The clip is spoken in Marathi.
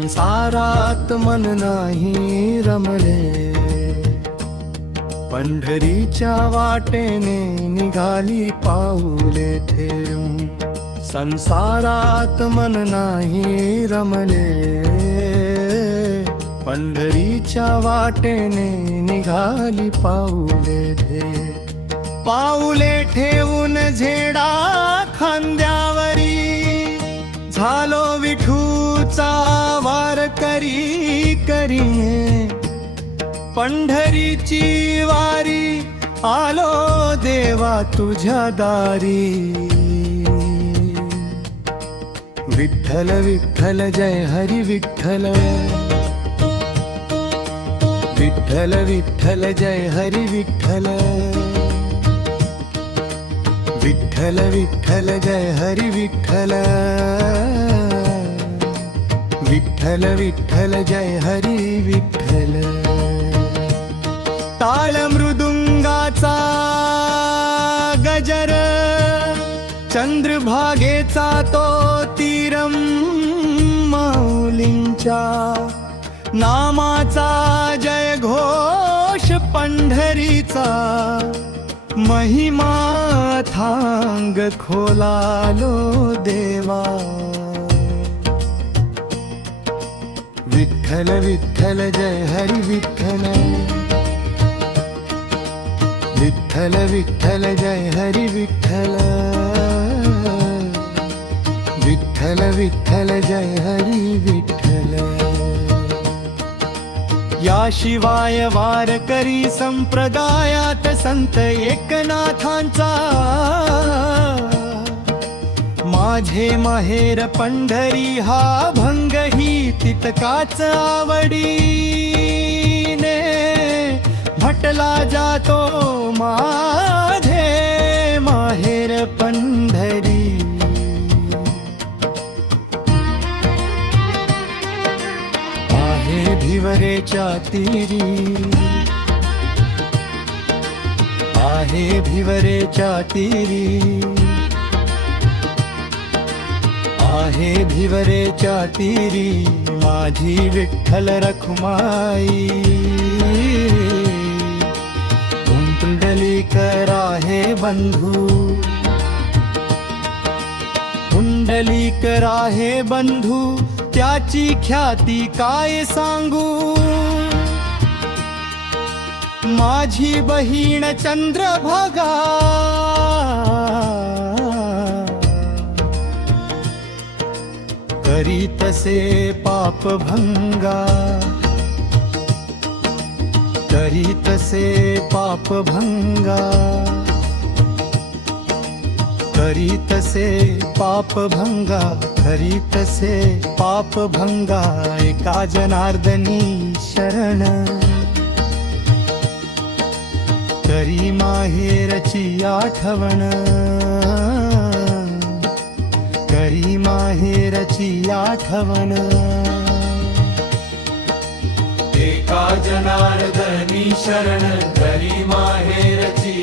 संसारात मन नाही रमले, पंढरीच्या वाटेने निघाली पाऊले ठेवून. संसारात मन नाही रमले, पंढरीच्या वाटेने निघाली पाऊले ठेवून. पाऊले ठेवून झेडा खांद्यावरी, झालो विठूचा वारकरी करी. पंढरीची वारी आलो देवा तुझ्या दारी. विठ्ठल विठ्ठल जय हरी विठ्ठल, विठ्ठल विठ्ठल जय हरी विठ्ठल, विठ्ठल विठ्ठल जय हरी विठ्ठल, विठ्ठल विठ्ठल जय हरी विठ्ठल. ताळ मृदुंगाचा गजर, चंद्रभागेचा तो तीरम, माऊलींच्या नामाचा जय घोष पंढरीचा. महिमा थांग खोलालो देवा. विठ्ठल विठ्ठल जय हरी विठ्ठल, विठ्ठल विठ्ठल जय हरी विठ्ठल, विठ्ठल विठ्ठल जय हरी विठ्ठल. याशिवाय वारकरी संप्रदायात संत एकनाथांचा, माझे माहेर पंढरी हा भंगही तितकाच आवडीने. म्हटला जातो माझे माहेर पंढरी. आहे भिवरेच्या तीरी, आहे भिवरेच्या तीरी, आहे भिवरेच्या तीरी. माझी विठ्ठल रखुमाई, पुंडलीकर आहे बंधू, पुंडलीकर आहे बंधू. त्याची ख्याती काय सांगू, माझी बहीण चंद्रभागा. करी तसे पाप भंगा, करी तसे पाप भंगा, करी तसे पाप भंगा, करी तसे पाप भंगा. एका जनार्दनी शरण, करी माहेरची आठवण, करी माहेरची आठवण. एका जनार्दनी शरण, करी माहेरची